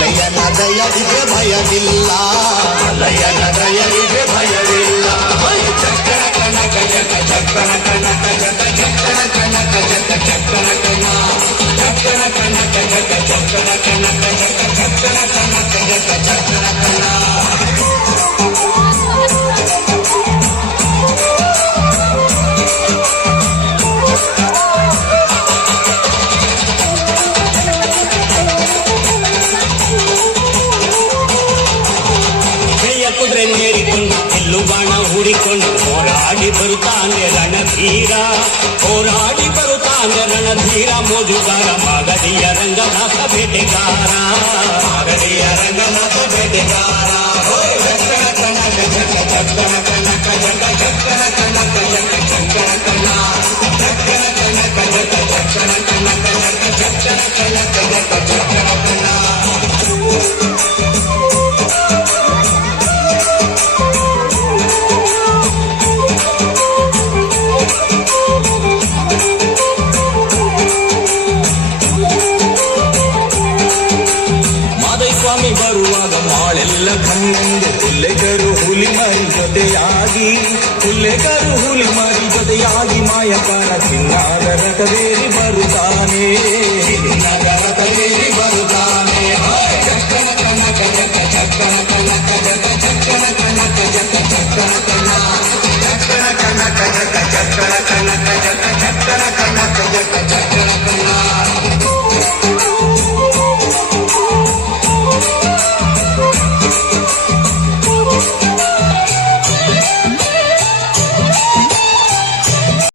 ಮಲಯನ ದಯವಿಗೆ ಭಯವಿಲ್ಲ, ಮಲಯನ ದಯವಿಗೆ ಭಯವಿಲ್ಲ. ಚಕ್ಕನ ಕನಕ ಜಗ ಚಕ್ಕನ ಕನಕ ಜಗ ಚಕ್ಕನ ಕನಕ ಜಗ ಚಕ್ಕನ ಕನ ಚಕ್ಕನ ಕನಕ ಜಗ ಚಕ್ಕನ ಕನಕ ಜಗ ಚಕ್ಕನ ಕನಕ ಜಗ ಚಕ್ಕನ ಕನ. ಕುದುರೆ ನೇರಿಕೊಂಡು ಎಲ್ಲು ಬಾಣ ಹೂಡಿಕೊಂಡು ಹೋರಾಡಿ ಬರುತ್ತಾನೆ ರಣಧೀರ, ಹೋರಾಡಿ ಬರುತ್ತಾನೆ ರಣಧೀರ. ಮೋಜುಗಾರ ಮಾಗದಿಯ ರಂಗನಾಥ ಬೇಟೆಗಾರ, ಮಾಗದಿಯ ರಂಗನಾಥ ಬೇಟೆಗಾರ. ಚಕ್ಕನ ಕನಕ ಜಗ ಚಕ್ಕನ ಕನಕ ಜಗ ಚಕ್ಕನ ಕನಕ ಜಗ ಚಕ್ಕನ ಕನ ಚಕ್ಕನ ಕನಕ ಜಗ ಚಕ್ಕನ ಕನಕ ಜಗ ಚಕ್ಕನ ಕನಕ ಜಗ ಚಕ್ಕನ ಕನ. ಸ್ವಾಮಿ ಬರುವಾಗ ಮಾಳೆಲ್ಲ ಕಣ್ಣಂದು ಹುಲ್ಲೆಗರು ಹುಲಿ ಮರಿ ಜೊತೆಯಾಗಿ, ಹುಲ್ಲೆಗರು ಹುಲಿ ಮರಿ ಜೊತೆಯಾಗಿ ಮಾಯಕಾರ ಚಿನ್ನದ ರಥವೇರಿ ಬರುತ್ತಾನೆ, ಚಿನ್ನದ ರಥವೇರಿ ಬರುತ್ತಾನೆ. ಚಕ್ಕನ ಕನಕ ಜಗ ಚಕ್ಕನ ಕನಕ ಜಗ ಚಕ್ಕನ ಕನಕ ಜಗ ಚಕ್ಕನ ಕನ ಚಕ್ಕನ ಕನಕ ಜಗ ಚಕ್ಕನ ಕನ